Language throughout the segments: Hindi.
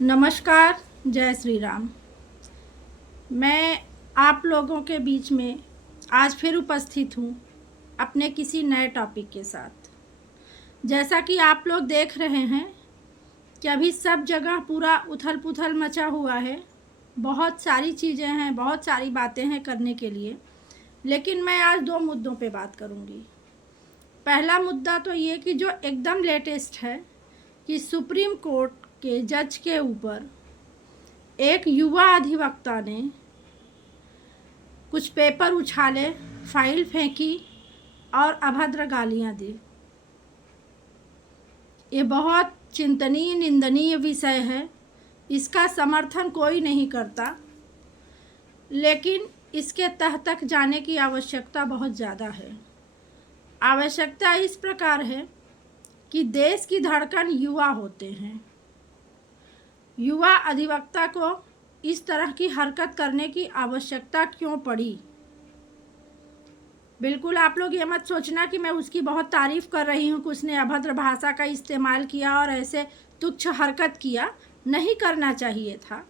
नमस्कार, जय श्री राम। मैं आप लोगों के बीच में आज फिर उपस्थित हूँ अपने किसी नए टॉपिक के साथ। जैसा कि आप लोग देख रहे हैं कि अभी सब जगह पूरा उथल पुथल मचा हुआ है। बहुत सारी चीज़ें हैं, बहुत सारी बातें हैं करने के लिए, लेकिन मैं आज दो मुद्दों पे बात करूँगी। पहला मुद्दा तो ये कि जो एकदम लेटेस्ट है कि सुप्रीम कोर्ट के जज के ऊपर एक युवा अधिवक्ता ने कुछ पेपर उछाले, फाइल फेंकी और अभद्र गालियां दी। ये बहुत चिंतनीय, निंदनीय विषय है। इसका समर्थन कोई नहीं करता, लेकिन इसके तह तक जाने की आवश्यकता बहुत ज़्यादा है। आवश्यकता इस प्रकार है कि देश की धड़कन युवा होते हैं। युवा अधिवक्ता को इस तरह की हरकत करने की आवश्यकता क्यों पड़ी? बिल्कुल आप लोग ये मत सोचना कि मैं उसकी बहुत तारीफ़ कर रही हूँ कि उसने अभद्र भाषा का इस्तेमाल किया और ऐसे तुच्छ हरकत किया। नहीं करना चाहिए था,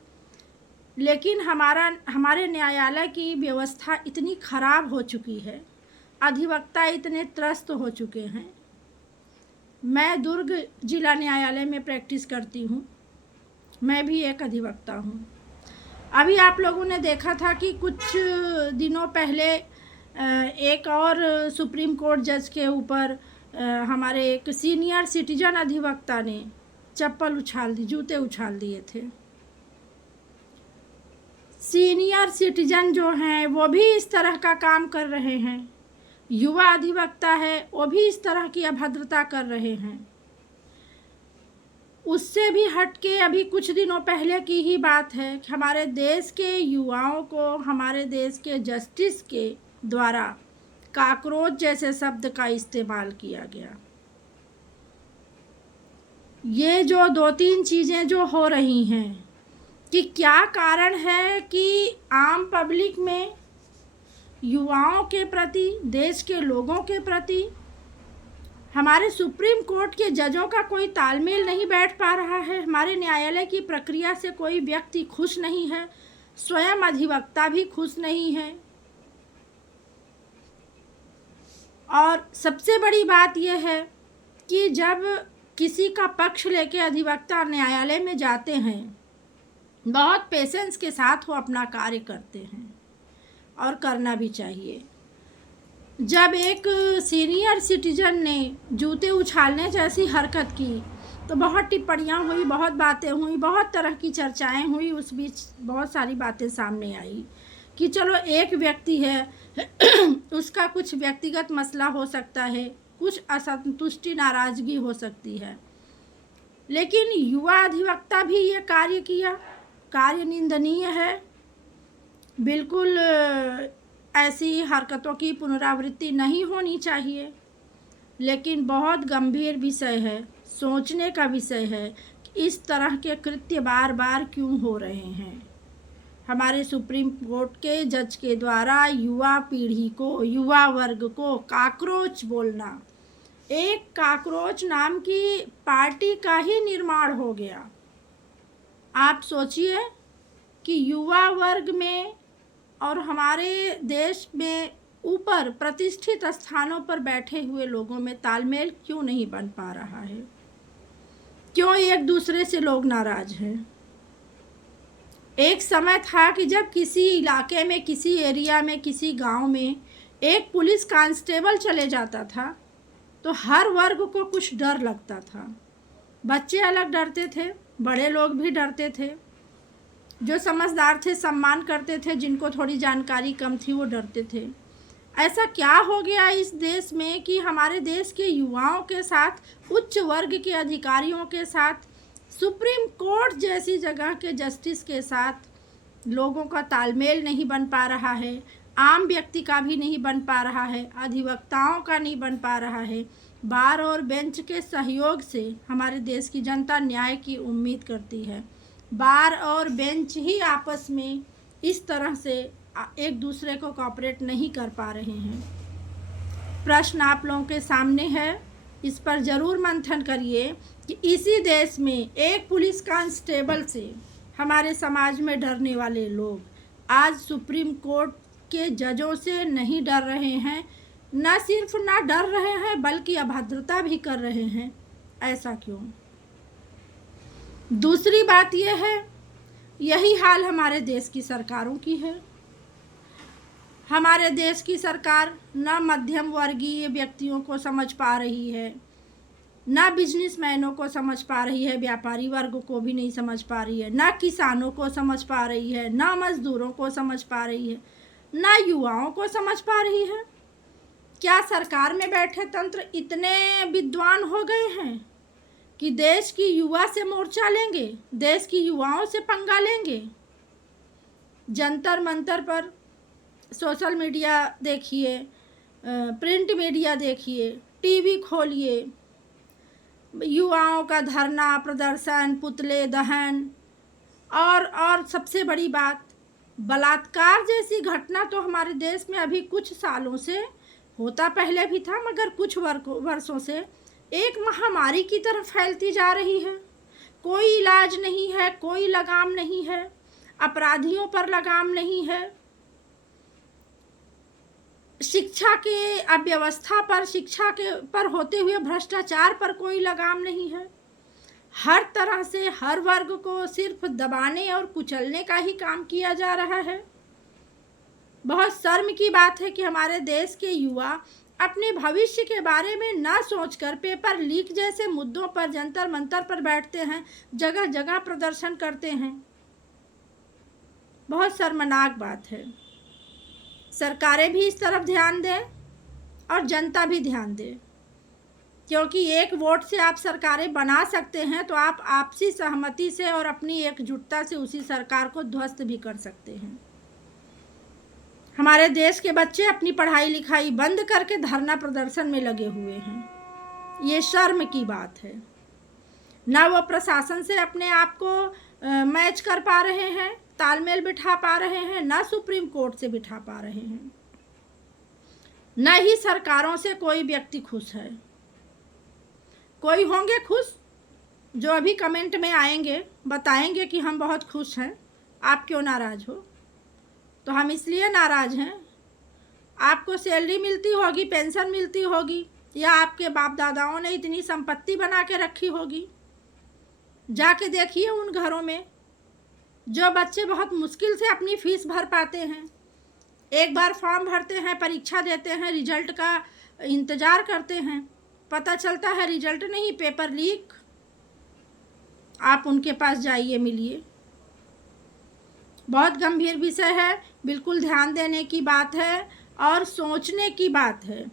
लेकिन हमारे न्यायालय की व्यवस्था इतनी ख़राब हो चुकी है, अधिवक्ता इतने त्रस्त हो चुके हैं। मैं दुर्ग जिला न्यायालय में प्रैक्टिस करती हूँ, मैं भी एक अधिवक्ता हूँ। अभी आप लोगों ने देखा था कि कुछ दिनों पहले एक और सुप्रीम कोर्ट जज के ऊपर हमारे एक सीनियर सिटीजन अधिवक्ता ने चप्पल उछाल दी, जूते उछाल दिए थे। सीनियर सिटीजन जो हैं वो भी इस तरह का काम कर रहे हैं। युवा अधिवक्ता है, वो भी इस तरह की अभद्रता कर रहे हैं। उससे भी हट के अभी कुछ दिनों पहले की ही बात है कि हमारे देश के युवाओं को हमारे देश के जस्टिस के द्वारा काकरोच जैसे शब्द का इस्तेमाल किया गया। ये जो दो तीन चीज़ें जो हो रही हैं कि क्या कारण है कि आम पब्लिक में युवाओं के प्रति, देश के लोगों के प्रति हमारे सुप्रीम कोर्ट के जजों का कोई तालमेल नहीं बैठ पा रहा है। हमारे न्यायालय की प्रक्रिया से कोई व्यक्ति खुश नहीं है, स्वयं अधिवक्ता भी खुश नहीं है। और सबसे बड़ी बात यह है कि जब किसी का पक्ष लेके अधिवक्ता न्यायालय में जाते हैं, बहुत पेशेंस के साथ वो अपना कार्य करते हैं और करना भी चाहिए। जब एक सीनियर सिटीजन ने जूते उछालने जैसी हरकत की तो बहुत टिप्पणियाँ हुई, बहुत बातें हुई, बहुत तरह की चर्चाएं हुई। उस बीच बहुत सारी बातें सामने आई कि चलो एक व्यक्ति है उसका कुछ व्यक्तिगत मसला हो सकता है, कुछ असंतुष्टि, नाराज़गी हो सकती है, लेकिन युवा अधिवक्ता भी ये कार्य किया। कार्य निंदनीय है। बिल्कुल ऐसी हरकतों की पुनरावृत्ति नहीं होनी चाहिए, लेकिन बहुत गंभीर विषय है, सोचने का विषय है कि इस तरह के कृत्य बार बार क्यों हो रहे हैं। हमारे सुप्रीम कोर्ट के जज के द्वारा युवा पीढ़ी को, युवा वर्ग को काकरोच बोलना, एक काकरोच नाम की पार्टी का ही निर्माण हो गया। आप सोचिए कि युवा वर्ग में और हमारे देश में ऊपर प्रतिष्ठित स्थानों पर बैठे हुए लोगों में तालमेल क्यों नहीं बन पा रहा है? क्यों एक दूसरे से लोग नाराज हैं? एक समय था कि जब किसी इलाके में, किसी एरिया में, किसी गांव में एक पुलिस कांस्टेबल चले जाता था तो हर वर्ग को कुछ डर लगता था। बच्चे अलग डरते थे, बड़े लोग भी डरते थे, जो समझदार थे सम्मान करते थे, जिनको थोड़ी जानकारी कम थी वो डरते थे। ऐसा क्या हो गया इस देश में कि हमारे देश के युवाओं के साथ, उच्च वर्ग के अधिकारियों के साथ, सुप्रीम कोर्ट जैसी जगह के जस्टिस के साथ लोगों का तालमेल नहीं बन पा रहा है। आम व्यक्ति का भी नहीं बन पा रहा है, अधिवक्ताओं का नहीं बन पा रहा है। बार और बेंच के सहयोग से हमारे देश की जनता न्याय की उम्मीद करती है। बार और बेंच ही आपस में इस तरह से एक दूसरे को कोऑपरेट नहीं कर पा रहे हैं। प्रश्न आप लोगों के सामने है इस पर ज़रूर मंथन करिए कि इसी देश में एक पुलिस कांस्टेबल से हमारे समाज में डरने वाले लोग आज सुप्रीम कोर्ट के जजों से नहीं डर रहे हैं, न सिर्फ ना डर रहे हैं बल्कि अभद्रता भी कर रहे हैं। ऐसा क्यों? दूसरी बात यह है, यही हाल हमारे देश की सरकारों की है। हमारे देश की सरकार न मध्यम वर्गीय व्यक्तियों को समझ पा रही है, ना बिजनेसमैनों को समझ पा रही है, व्यापारी वर्ग को भी नहीं समझ पा रही है, ना किसानों को समझ पा रही है, ना मजदूरों को समझ पा रही है, ना युवाओं को समझ पा रही है। क्या सरकार में बैठे तंत्र इतने विद्वान हो गए हैं कि देश की युवा से मोर्चा लेंगे, देश की युवाओं से पंगा लेंगे? जंतर मंतर पर सोशल मीडिया देखिए, प्रिंट मीडिया देखिए, टीवी खोलिए, युवाओं का धरना प्रदर्शन, पुतले दहन और सबसे बड़ी बात, बलात्कार जैसी घटना तो हमारे देश में अभी कुछ सालों से होता पहले भी था, मगर कुछ वर्षों से एक महामारी की तरह फैलती जा रही है। कोई इलाज नहीं है, कोई लगाम नहीं है, अपराधियों पर लगाम नहीं है, शिक्षा के अव्यवस्था पर, शिक्षा के पर होते हुए भ्रष्टाचार पर कोई लगाम नहीं है। हर तरह से हर वर्ग को सिर्फ दबाने और कुचलने का ही काम किया जा रहा है। बहुत शर्म की बात है कि हमारे देश के युवा अपने भविष्य के बारे में ना सोचकर पेपर लीक जैसे मुद्दों पर जंतर मंतर पर बैठते हैं, जगह जगह प्रदर्शन करते हैं। बहुत शर्मनाक बात है। सरकारें भी इस तरफ ध्यान दें और जनता भी ध्यान दे, क्योंकि एक वोट से आप सरकारें बना सकते हैं तो आप आपसी सहमति से और अपनी एकजुटता से उसी सरकार को ध्वस्त भी कर सकते हैं। हमारे देश के बच्चे अपनी पढ़ाई लिखाई बंद करके धरना प्रदर्शन में लगे हुए हैं। ये शर्म की बात है। ना वो प्रशासन से अपने आप को मैच कर पा रहे हैं, तालमेल बिठा पा रहे हैं, ना सुप्रीम कोर्ट से बिठा पा रहे हैं, ना ही सरकारों से कोई व्यक्ति खुश है। कोई होंगे खुश जो अभी कमेंट में आएंगे, बताएंगे कि हम बहुत खुश हैं, आप क्यों नाराज़ हो? तो हम इसलिए नाराज़ हैं, आपको सैलरी मिलती होगी, पेंशन मिलती होगी, या आपके बाप दादाओं ने इतनी संपत्ति बना के रखी होगी। जाके देखिए उन घरों में जो बच्चे बहुत मुश्किल से अपनी फीस भर पाते हैं, एक बार फॉर्म भरते हैं, परीक्षा देते हैं, रिजल्ट का इंतज़ार करते हैं, पता चलता है रिजल्ट नहीं, पेपर लीक। आप उनके पास जाइए, मिलिए। बहुत गंभीर विषय है, बिल्कुल ध्यान देने की बात है और सोचने की बात है,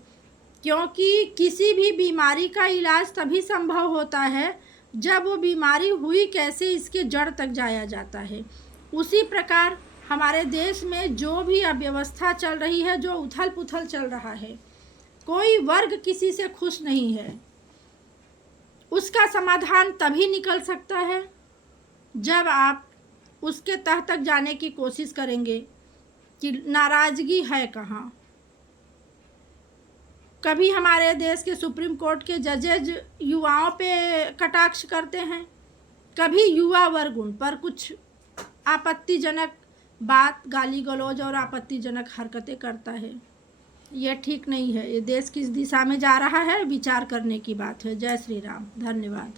क्योंकि किसी भी बीमारी का इलाज तभी संभव होता है जब वो बीमारी हुई कैसे इसके जड़ तक जाया जाता है। उसी प्रकार हमारे देश में जो भी अव्यवस्था चल रही है, जो उथल पुथल चल रहा है, कोई वर्ग किसी से खुश नहीं है। उसका समाधान तभी निकल सकता है जब आप उसके तह तक जाने की कोशिश करेंगे कि नाराज़गी है कहाँ। कभी हमारे देश के सुप्रीम कोर्ट के जजेज युवाओं पे कटाक्ष करते हैं, कभी युवा वर्ग उन पर कुछ आपत्तिजनक बात, गाली गलौज और आपत्तिजनक हरकतें करता है। यह ठीक नहीं है। ये देश किस दिशा में जा रहा है, विचार करने की बात है। जय श्री राम। धन्यवाद।